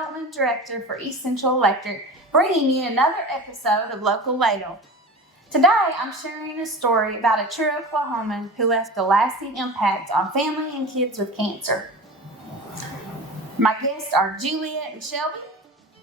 Development Director for East Central Electric, bringing you another episode of Local Ladle. Today, I'm sharing a story about a true Oklahoman who left a lasting impact on family and kids with cancer. My guests are Juliet and Shelby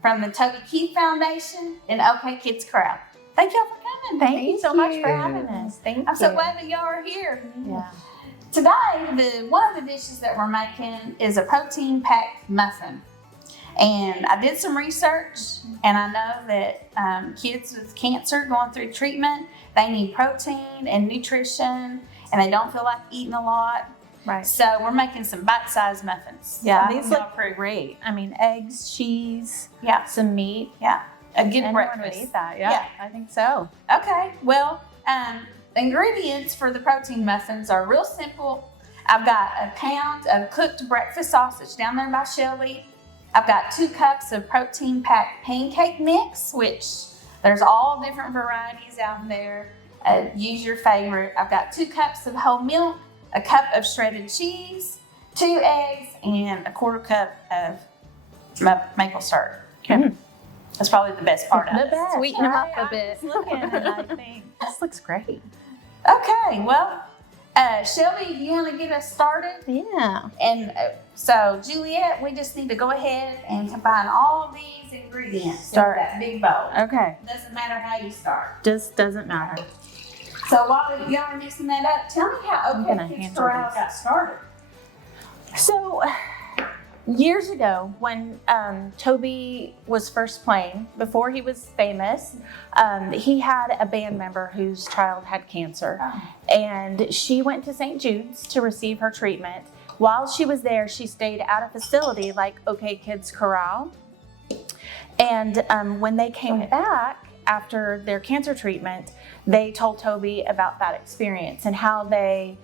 from the Toby Keith Foundation and OK Kids Korral. Thank y'all for coming. Thank you so much for having us. Thank you. I'm so glad that y'all are here. Yeah. Today, one of the dishes that we're making is a protein-packed muffin. And I did some research, and I know that kids with cancer going through treatment, they need protein and nutrition, and they don't feel like eating a lot. Right. So we're making some bite-sized muffins. Yeah, so these look great. I mean, eggs, cheese, some meat. Yeah, a good Anyone breakfast. would eat that. Yeah, I think so. Okay, well, ingredients for the protein muffins are real simple. I've got a pound of cooked breakfast sausage down there by Shelby. I've got 2 cups of protein-packed pancake mix, which there's all different varieties out there. Use your favorite. I've got 2 cups of whole milk, a cup of shredded cheese, 2 eggs, and a 1/4 cup of maple syrup. Mm. That's probably the best part of it. Sweeten them up a bit. Looking, and I think this looks great. Okay, well, Shelby, you want to get us started? Yeah. And so, Juliet, we just need to go ahead and combine all of these ingredients Start. in that big bowl. Okay. Doesn't matter how you start. Just doesn't matter. So while y'all are mixing that up, tell me how OK Kids Korral got started. So, years ago, when Toby was first playing, before he was famous, he had a band member whose child had cancer. And she went to St. Jude's to receive her treatment. While she was there, she stayed at a facility like OK Kids Korral. And when they came back after their cancer treatment, they told Toby about that experience and how they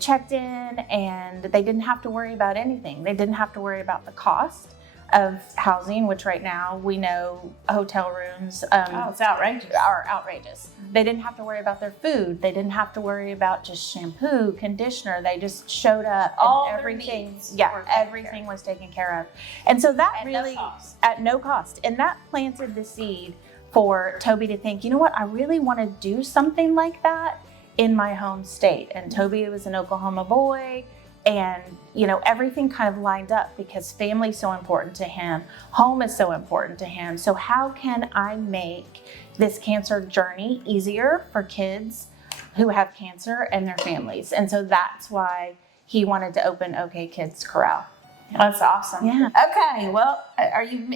checked in and they didn't have to worry about anything. They didn't have to worry about the cost of housing, which right now we know hotel rooms it's outrageous. are outrageous. They didn't have to worry about their food. They didn't have to worry about just shampoo, conditioner. They just showed up All and their everything. needs Yeah, everything was taken care of. And so that At really no cost. at no cost. And that planted the seed for Toby to think, you know what, I really want to do something like that in my home state. And Toby was an Oklahoma boy, and everything kind of lined up because family's so important to him, home is so important to him. So how can I make this cancer journey easier for kids who have cancer and their families? And so that's why he wanted to open OK Kids Korral. That's awesome. Yeah. Okay, well,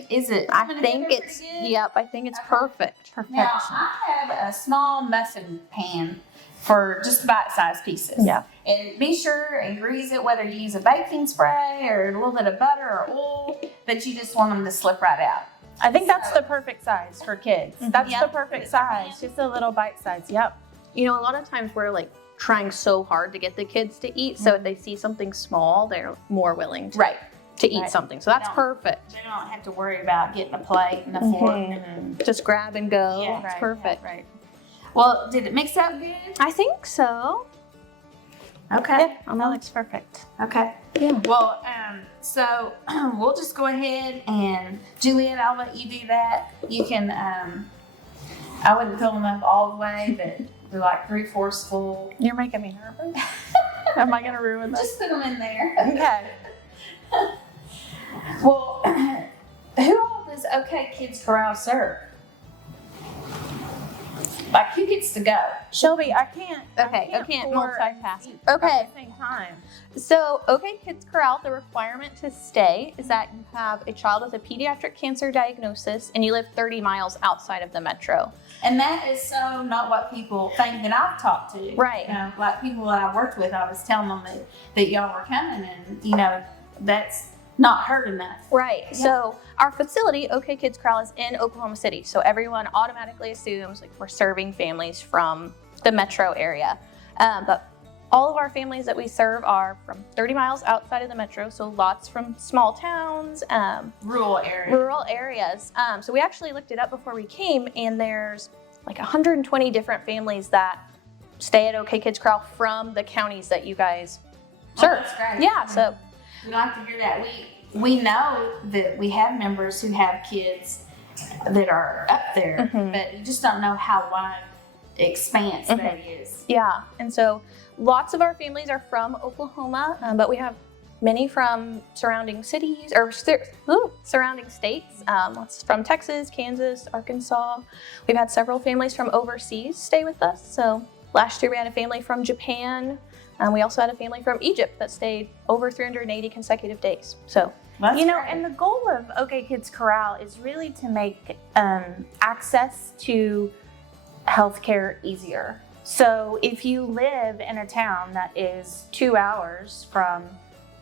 is it? I think it's, yep, I think it's perfect. Perfection. Now, I have a small muffin pan for just bite-sized pieces. Yeah. And be sure and grease it, whether you use a baking spray or a little bit of butter or oil, but you just want them to slip right out. I think that's the perfect size for kids. That's Yep. the perfect size. Just a little bite size. Yep. A lot of times we're like trying so hard to get the kids to eat, so if they see something small, they're more willing to, to eat Right. something. So that's They don't- perfect. They don't have to worry about getting a plate and a fork. And Just grab and go. Yeah, It's right, perfect. Right. well, did it mix out good? I think so. Okay. That looks perfect. Okay. Yeah. Well, so we'll just go ahead and Juliet, I'll let you do that. You can, I wouldn't fill them up all the way, but they're like 3/4 full. You're making me nervous. Am I gonna ruin this? Just put them in there. Okay. Well, who all does OK Kids Korral serve? Like, who gets to go? Shelby, I can't. Okay, I can't pour multitask. and eat Okay. At the same time. So, OK Kids Korral, the requirement to stay is that you have a child with a pediatric cancer diagnosis and you live 30 miles outside of the metro. And that is so not what people think that I've talked to. Right. Like people that I've worked with, I was telling them that y'all were coming, and that's not heard enough. Right. Yeah. So our facility, OK Kids Korral, is in Oklahoma City. So everyone automatically assumes like we're serving families from the metro area. But all of our families that we serve are from 30 miles outside of the metro. So lots from small towns, Rural area. rural areas. So we actually looked it up before we came, and there's like 120 different families that stay at OK Kids Korral from the counties that you guys serve. That's great. Yeah. So We like to hear that. we know that we have members who have kids that are up there, but you just don't know how wide expanse that is. Yeah, and so lots of our families are from Oklahoma, but we have many from surrounding cities or surrounding states. Lots from Texas, Kansas, Arkansas. We've had several families from overseas stay with us. So last year we had a family from Japan. We also had a family from Egypt that stayed over 380 consecutive days. So That's you know, great. and the goal of OK Kids Korral is really to make access to healthcare easier. So if you live in a town that is 2 hours from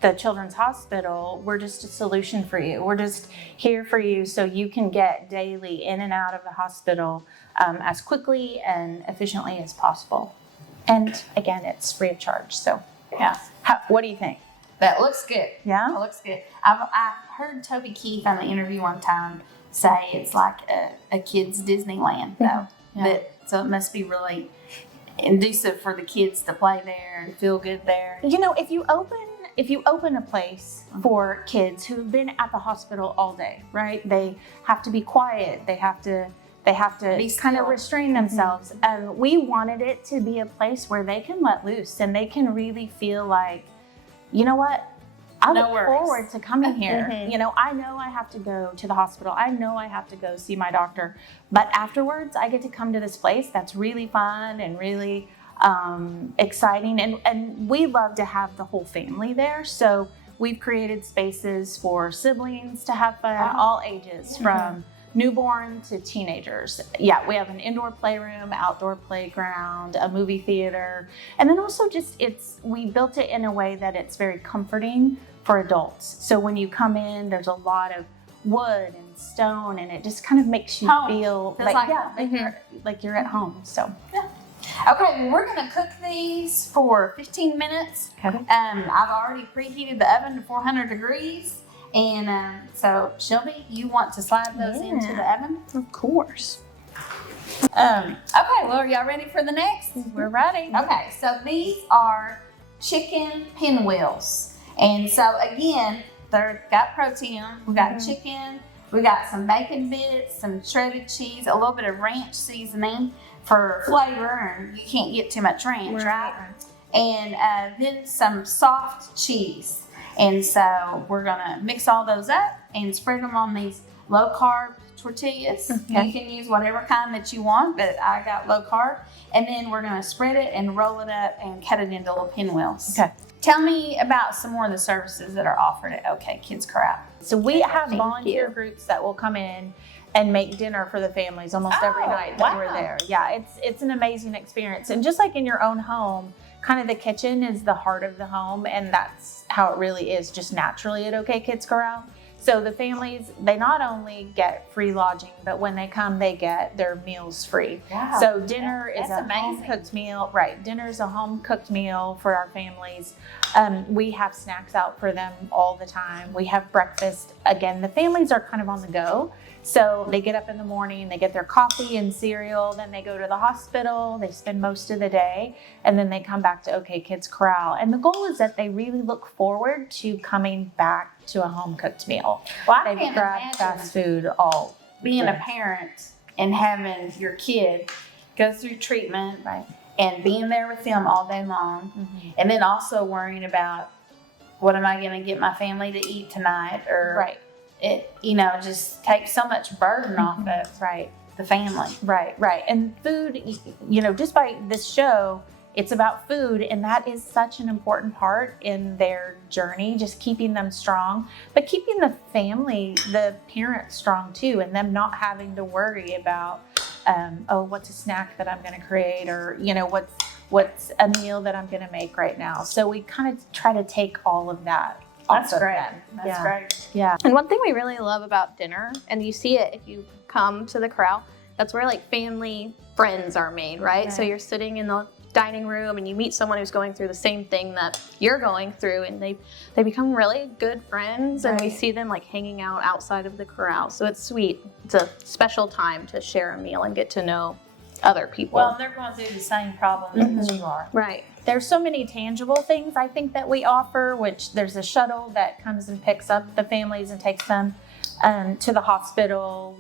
the Children's Hospital, we're just a solution for you. We're just here for you so you can get daily in and out of the hospital as quickly and efficiently as possible. And again, it's free of charge. So Yeah, what do you think? that looks good. Yeah? That looks good. I heard Toby Keith on the interview one time say it's like a kid's Disneyland, though. Yeah. So it must be really inducive for the kids to play there and feel good there. You know, if you open a place for kids who've been at the hospital all day, right? They have to be quiet. They have to Be kind of still. restrain themselves. And we wanted it to be a place where they can let loose and they can really feel like, you know what? I No look worries. forward to coming here. You know, I know I have to go to the hospital. I know I have to go see my doctor. But afterwards, I get to come to this place that's really fun and really exciting. And we love to have the whole family there. So we've created spaces for siblings to have fun, all ages, from newborn to teenagers. Yeah, we have an indoor playroom, outdoor playground, a movie theater, and then also we built it in a way that it's very comforting for adults. So when you come in, there's a lot of wood and stone, and it just kind of makes you Home. feel Feels like home. like you're at home. So Okay, well, we're gonna cook these for 15 minutes. Okay. I've already preheated the oven to 400 degrees. And so, Shelby, you want to slide those into the oven? of course. Okay, well, are y'all ready for the next? we're ready. Okay, so these are chicken pinwheels. And so, again, they've got protein. We got chicken, we got some bacon bits, some shredded cheese, a little bit of ranch seasoning for flavor, and you can't get too much ranch, right? And then some soft cheese. And so we're gonna mix all those up and spread them on these low carb tortillas. Okay. You can use whatever kind that you want, but I got low carb. And then we're gonna spread it and roll it up and cut it into little pinwheels. Okay. Tell me about some more of the services that are offered at OK Kids Korral. So we have Thank volunteer you. groups that will come in and make dinner for the families almost every night that we're wow. there. Yeah, it's an amazing experience. And just like in your own home, kind of the kitchen is the heart of the home, and that's how it really is just naturally at OK Kids Korral. So the families, they not only get free lodging, but when they come, they get their meals free. Wow. So dinner is That's a amazing. home-cooked meal. Right, dinner is a home-cooked meal for our families. We have snacks out for them all the time. We have breakfast. Again, the families are kind of on the go. So they get up in the morning, they get their coffee and cereal, then they go to the hospital, they spend most of the day, and then they come back to OK Kids Korral. And the goal is that they really look forward to coming back to a home-cooked meal. Well, I They've can't grabbed imagine fast food all being a day. parent and having your kid go through treatment Right. and being there with them all day long, and then also worrying about what am I going to get my family to eat tonight, or Right. it, just takes so much burden off of Right. the family. Right. And food, just by this show, it's about food, and that is such an important part in their journey, just keeping them strong, but keeping the family, the parents strong too, and them not having to worry about, what's a snack that I'm going to create, or, what's a meal that I'm going to make right now. So we kind of try to take all of that off of them. That's great. Yeah. And one thing we really love about dinner, and you see it if you come to the Korral, that's where like family friends are made, right? So you're sitting in the dining room and you meet someone who's going through the same thing that you're going through, and they become really good friends, and we see them like hanging out outside of the Korral. So it's sweet. It's a special time to share a meal and get to know other people. Well, they're going through the same problems as you are. Right. There's so many tangible things I think that we offer, which there's a shuttle that comes and picks up the families and takes them to the hospital.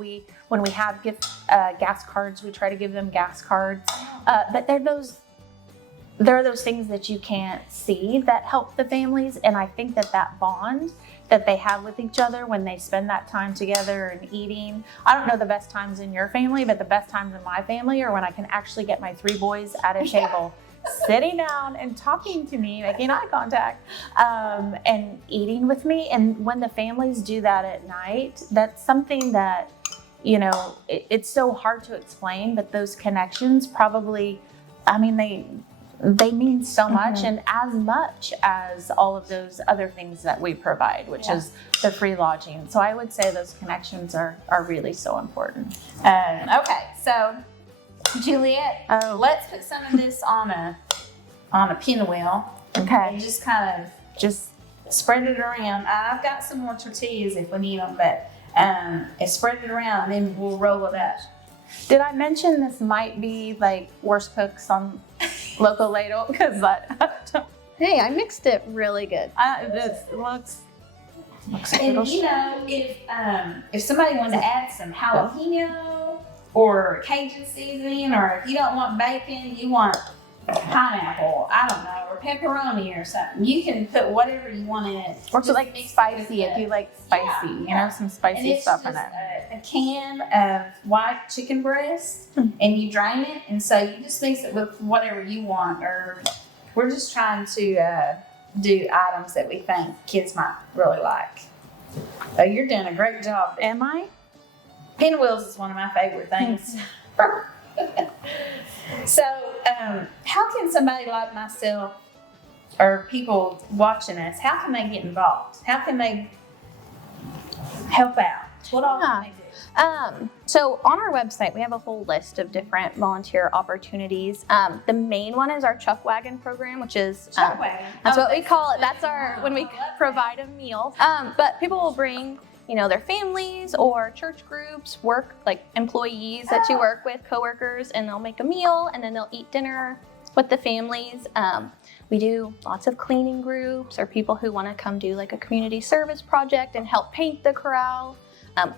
When we have gas cards, we try to give them gas cards. But there are those things that you can't see that help the families, and I think that bond that they have with each other when they spend that time together and eating. I don't know the best times in your family, but the best times in my family are when I can actually get my 3 boys at a table, sitting down and talking to me, making eye contact, and eating with me. And when the families do that at night, that's something that, it's so hard to explain, but those connections probably, they mean so much, and as much as all of those other things that we provide, which is the free lodging. So I would say those connections are really so important. Okay, so Juliet, let's put some of this on a pinwheel. Okay. And just kind of just spread it around. I've got some more tortillas if we need them, but spread it around, and then we'll roll it up. Did I mention this might be like worst cooks on Local Ladle? Because Hey, I mixed it really good. it looks And if somebody wanted to add some jalapeno or Cajun seasoning, or if you don't want bacon, you want pineapple, I don't know, or pepperoni or something, you can put whatever you want in it. or so like spicy if you like spicy, some spicy and stuff in it's it. just a can of white chicken breast, and you drain it, and so you just mix it with whatever you want. Or we're just trying to do items that we think kids might really like. You're doing a great job. Am I? Pinwheels is one of my favorite things. So, how can somebody like myself or people watching us, how can they get involved? How can they help out? What all can they do? So on our website, we have a whole list of different volunteer opportunities. The main one is our Chuck Wagon program, which is Chuck Wagon. that's what we call it. That's our when we provide a meal. But people will bring their families or church groups, employees that you work with, coworkers, and they'll make a meal and then they'll eat dinner with the families. We do lots of cleaning groups or people who want to come do like a community service project and help paint the corral.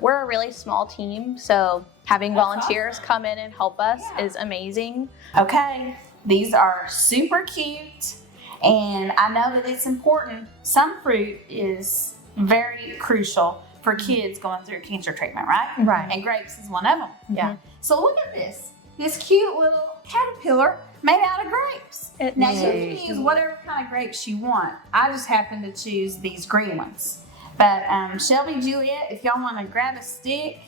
We're a really small team, so having volunteers come in and help us is amazing. Okay, these are super cute, and I know that it's important. Some fruit is very crucial for kids going through cancer treatment, right? Right. And grapes is one of them. Yeah. So look at this cute little caterpillar made out of grapes. Now you can use whatever kind of grapes you want. I just happen to choose these green ones. But Shelby, Juliet, if y'all want to grab a stick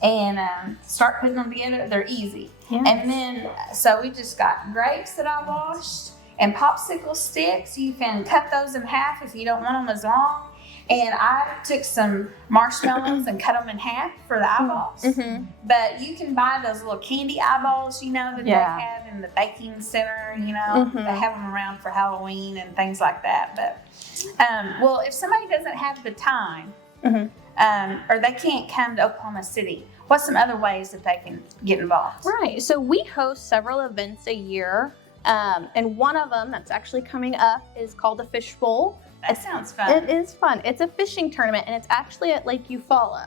and start putting them together, they're easy. Yes. And then, so we just got grapes that I washed and popsicle sticks. You can cut those in half if you don't want them as long. And I took some marshmallows and cut them in half for the eyeballs. Mm-hmm. But you can buy those little candy eyeballs, that they have in the baking center, They have them around for Halloween and things like that. But, well, if somebody doesn't have the time, or they can't come to Oklahoma City, what's some other ways that they can get involved? Right. So we host several events a year. And one of them that's actually coming up is called the Fish Bowl. That sounds fun. It is fun. It's a fishing tournament, and it's actually at Lake Eufaula.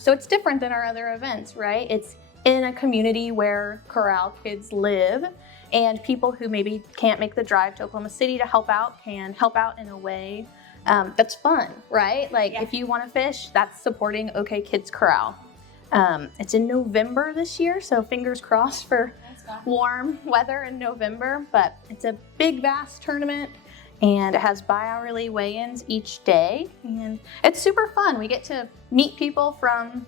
So it's different than our other events, right? It's in a community where corral kids live, and people who maybe can't make the drive to Oklahoma City to help out can help out in a way that's fun, right? If you want to fish, that's supporting OK Kids Korral. It's in November this year, so fingers crossed for warm weather in November, but it's a big, vast tournament. And it has bi-hourly weigh-ins each day, and it's super fun. We get to meet people from,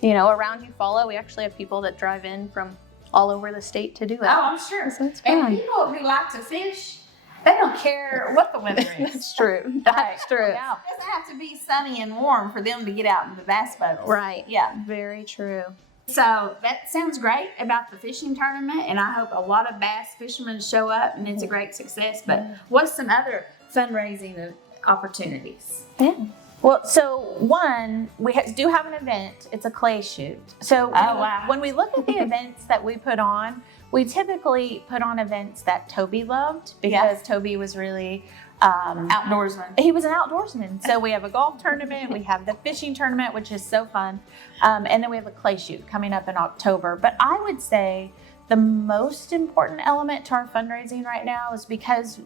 around Eufaula. We actually have people that drive in from all over the state to do it. Oh, I'm sure. So it's fun. And people who like to fish, they don't care what the weather is. That's true. That's true. Yeah. It doesn't have to be sunny and warm for them to get out in the bass boats. Right. Yeah. Very true. So that sounds great about the fishing tournament, and I hope a lot of bass fishermen show up and it's a great success. But what's some other fundraising opportunities? Yeah. Well, so one, we do have an event. It's a clay shoot. So wow. when we look at the events that we put on, we typically put on events that Toby loved because Toby was really outdoorsman. He was an outdoorsman. So we have a golf tournament, we have the fishing tournament, which is so fun, and then we have a clay shoot coming up in October. But I would say the most important element to our fundraising right now is because,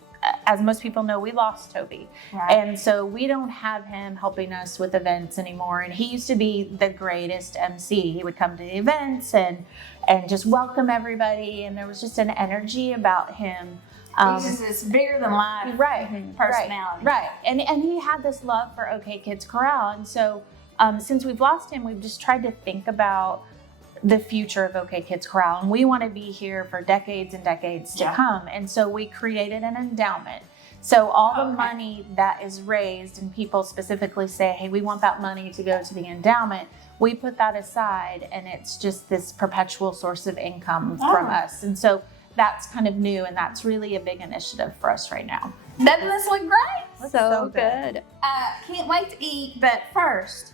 as most people know, we lost Toby. Right. And so we don't have him helping us with events anymore. And he used to be the greatest MC. He would come to the events and just welcome everybody. And there was just an energy about him. He's just this bigger than life personality. Right. And he had this love for OK Kids Korral. And so since we've lost him, we've just tried to think about the future of OK Kids Korral, and we want to be here for decades and decades to come. And so we created an endowment. So all the money that is raised, and people specifically say, hey, we want that money to go to the endowment, we put that aside, and it's just this perpetual source of income from us. And so that's kind of new, and that's really a big initiative for us right now. Doesn't this look great? So good. Can't wait to eat, but first,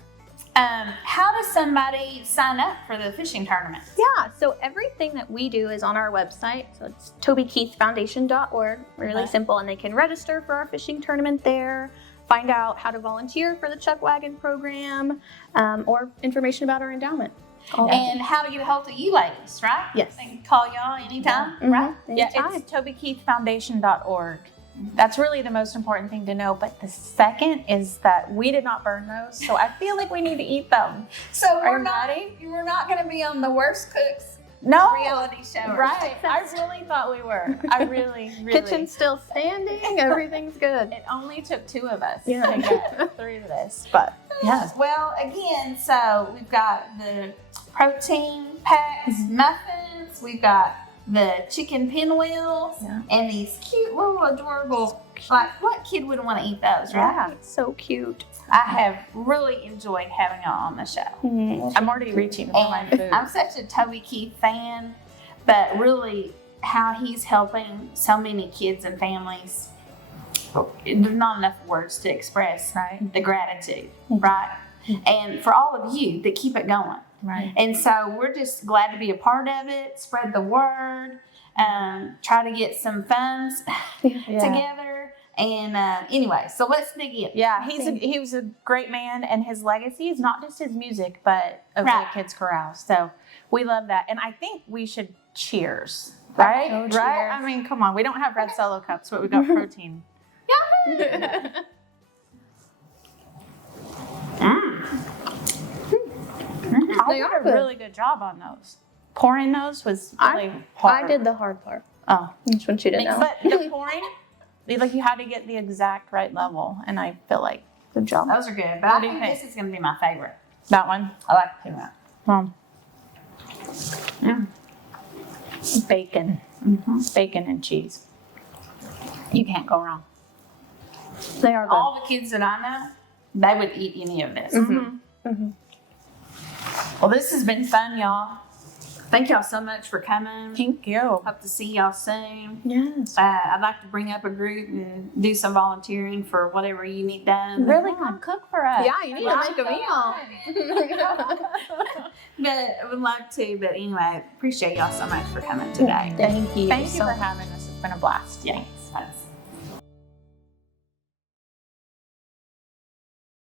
how does somebody sign up for the fishing tournament? Yeah, so everything that we do is on our website. So it's tobykeithfoundation.org, really simple, and they can register for our fishing tournament there, find out how to volunteer for the Chuck Wagon program, or information about our endowment. And how to get a hold of you ladies, right? Yes. They can call y'all anytime, right? Yeah, it's tobykeithfoundation.org. That's really the most important thing to know. But the second is that we did not burn those, so I feel like we need to eat them. So we're not going to be on the Worst Cooks reality show. Right. I really thought we were. I really. Kitchen's still standing. Everything's good. It only took 2 of us Yeah. to get through this, but yeah. Well, again, so we've got the protein packs, muffins. We've got the chicken pinwheels and these cute little adorable, like what kid wouldn't want to eat those, right? Yeah. So cute. I have really enjoyed having y'all on the show. I'm already reaching for my food. I'm such a Toby Keith fan, but really how he's helping so many kids and families. There's not enough words to express the gratitude, right? And for all of you that keep it going. Right. And so we're just glad to be a part of it, spread the word, try to get some funds together. And anyway, so let's dig in. Yeah, he was a great man, and his legacy is not just his music, but OK Kids Korral. So we love that. And I think we should cheers, right? Oh, right? cheers. I mean, come on. We don't have red Solo cups, but we've got protein. I did a really good job on those. Pouring those was really hard. I did the hard part. Oh. That's what you didn't know. But the pouring, like you had to get the exact right level, and I feel like good job. Those are good, but I think this is going to be my favorite. That one? I like the peanut. Bacon. Bacon and cheese. You can't go wrong. They are good. All the kids that I know, they would eat any of this. Well, this has been fun, y'all. Thank y'all so much for coming. Thank you. Hope to see y'all soon. Yes. I'd like to bring up a group and do some volunteering for whatever you need done. Really come cook for us. Yeah, you need to make a meal. But I would love to. But anyway, appreciate y'all so much for coming today. Thank you. Thank you for having us. It's been a blast. Yes.